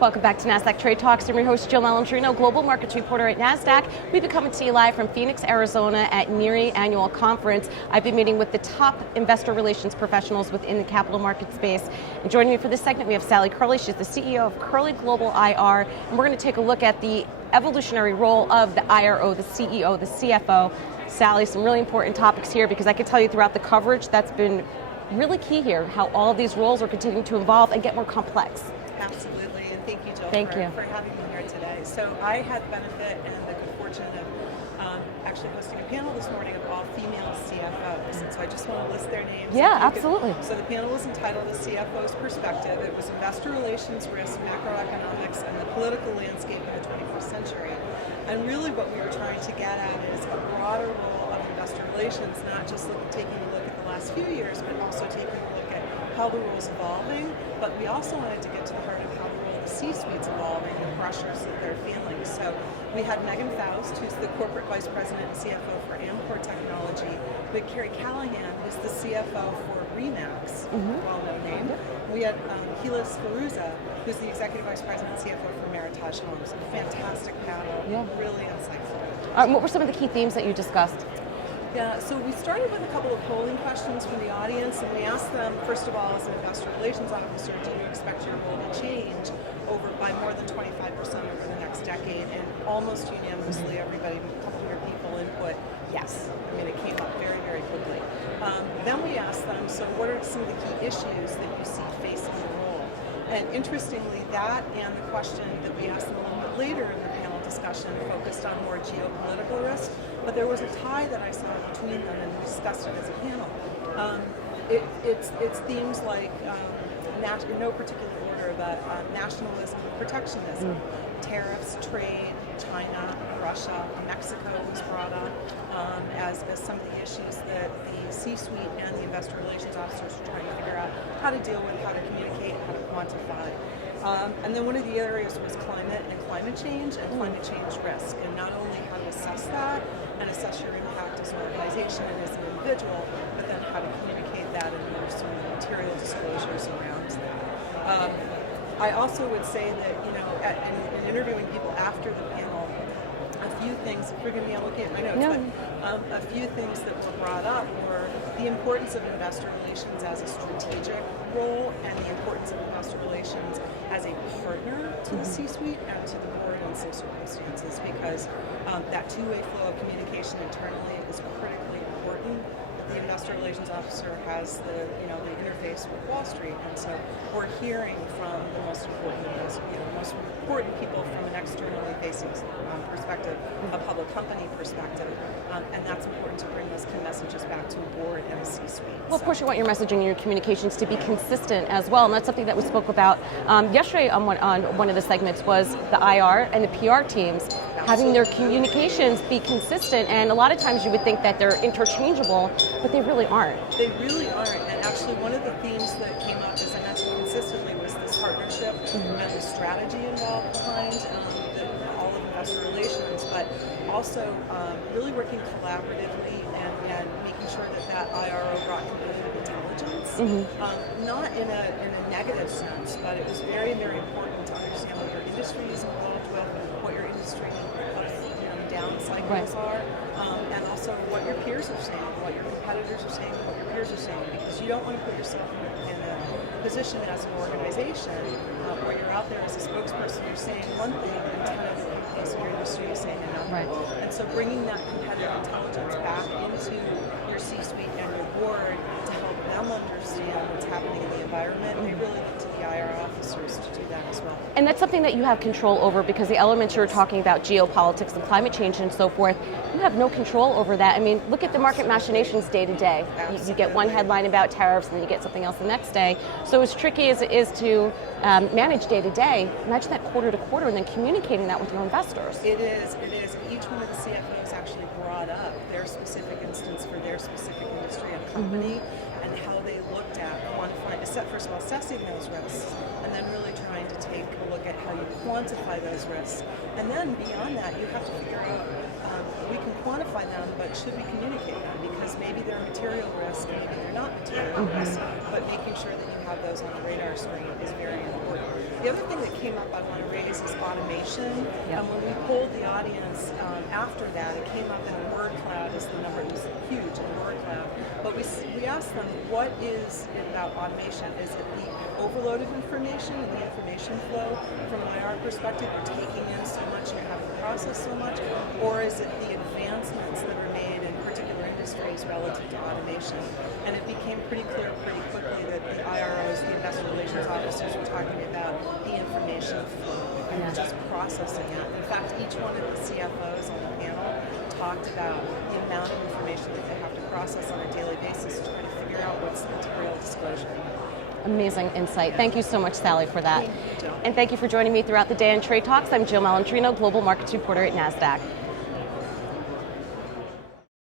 Welcome back to Nasdaq Trade Talks. I'm your host, Jill Malantrino, Global Markets Reporter at Nasdaq. We've been coming to you live from Phoenix, Arizona at NERI Annual Conference. I've been meeting with the top investor relations professionals within the capital market space. And joining me for this segment, we have Sally Curley. She's the CEO of Curley Global IR. And we're going to take a look at the evolutionary role of the IRO, the CEO, the CFO. Sally, some really important topics here because I can tell you throughout the coverage that's been really key here, how all of these roles are continuing to evolve and get more complex. Absolutely, and thank you, Jill, for having me here today. So I had the benefit and the good fortune of actually hosting a panel this morning of all female CFOs, and so I just want to list their names. Yeah, absolutely. So the panel was entitled The CFO's Perspective. It was investor relations, risk, macroeconomics, and the political landscape in the 21st century. And really what we were trying to get at is a broader role of investor relations, not just taking a look at the last few years, but also taking a look at how the role is evolving. But we also wanted to get to the heart of how the role of the C-suite's evolving, the pressures that they're feeling. So we had Megan Faust, who's the corporate vice president and CFO for Amcor Technology. We had Carrie Callahan, who's the CFO for Remax, well-known name. We had Hila Scaruza, who's the executive vice president and CFO for Meritage Homes. A fantastic panel, really insightful. What were some of the key themes that you discussed? Yeah, so we started with a couple of polling questions from the audience, and we asked them, first of all, as an investor relations officer, do you expect your role to change by more than 25% over the next decade? And almost unanimously, everybody, a couple hundred people input, yes. I mean, it came up very, very quickly. Then we asked them, so what are some of the key issues that you see facing the role? And interestingly, that and the question that we asked them a little bit later in the panel discussion focused on more geopolitical risk, but there was a tie that I saw between them, and we discussed it as a panel. It's themes like, in no particular order, but nationalism and protectionism, tariffs, trade, China, Russia, Mexico was brought up as some of the issues that the C-suite and the investor relations officers are trying to figure out how to deal with, how to communicate, how to quantify. And then one of the areas was climate and climate change risk, and not only how to assess that and assess your impact as an organization and as an individual, but then how to communicate that and there are some material disclosures around that. I also would say that, in interviewing people after the panel, a few things, forgive me, I'm looking at my notes, but a few things that were brought up were the importance of investor relations as a strategic role and the importance of investor relations as a partner to the C-suite and to the board in some circumstances, because that two-way flow of communication internally is critically important. The investor relations officer has the interface with Wall Street, and so we're hearing from the most important people from an externally facing perspective, a public company perspective, and that's important to bring those key messages back to a board and a C-suite. Well, of course, you want your messaging and your communications to be consistent as well, and that's something that we spoke about yesterday on one of the segments was the IR and the PR teams having their communications be consistent, and a lot of times you would think that they're interchangeable, but they really aren't. They really aren't, and actually one of the themes that came up, as I mentioned consistently, was this partnership and the strategy involved behind all of investor relations, but also really working collaboratively and making sure that IRO brought competitive intelligence, not in a negative sense, but it was very, very important to understand what your industry is involved with, what your industry down cycles are, and also what your peers are saying, what your competitors are saying, what your peers are saying, because you don't want to put yourself in a position as an organization where you're out there as a spokesperson, you're saying one thing, and 10 of the companies in your industry are saying another. And so bringing that competitive intelligence back into your C-suite and your board to help them understand what's happening in the environment, they really look to the IR officers to do that as well. And that's something that you have control over, because the elements you're talking about, geopolitics and climate change and so forth, you have no control over that. I mean, look at the market machinations day to day. You get one headline about tariffs and then you get something else the next day. So as tricky as it is to manage day to day, imagine that quarter to quarter and then communicating that with your investors. It is. Each one of the CFOs actually brought up their specific instance for their specific industry and company and how they looked at quantifying, first of all, assessing those risks, and then really trying to take a look at how you quantify those risks. And then beyond that, you have to figure out we can quantify them, but should we communicate them? Because maybe they're material risk, maybe they're not material risk, but making sure that you have those on the radar screen is very important. The other thing that came up I want to raise is automation. Yep. When we polled the audience after that, it came up in a word cloud as the number. It was huge in word cloud. But we asked them, what is it about automation? Is it the overload of information and the information flow? From an IR perspective, you're taking in so much, you're having to process so much, or is it the advancements that are made in particular industries relative to automation? And it became pretty clear pretty quickly that the IROs, the investor relations officers, were talking about the information flow and just processing it. In fact, each one of the CFOs on the panel talked about the amount of information that they have to process on a daily basis to try to figure out what's the material disclosure. Amazing insight. Thank you so much, Sally, for that. Thank you, Jill. And thank you for joining me throughout the day on Trade Talks. I'm Jill Malentrino, Global Markets Reporter at Nasdaq.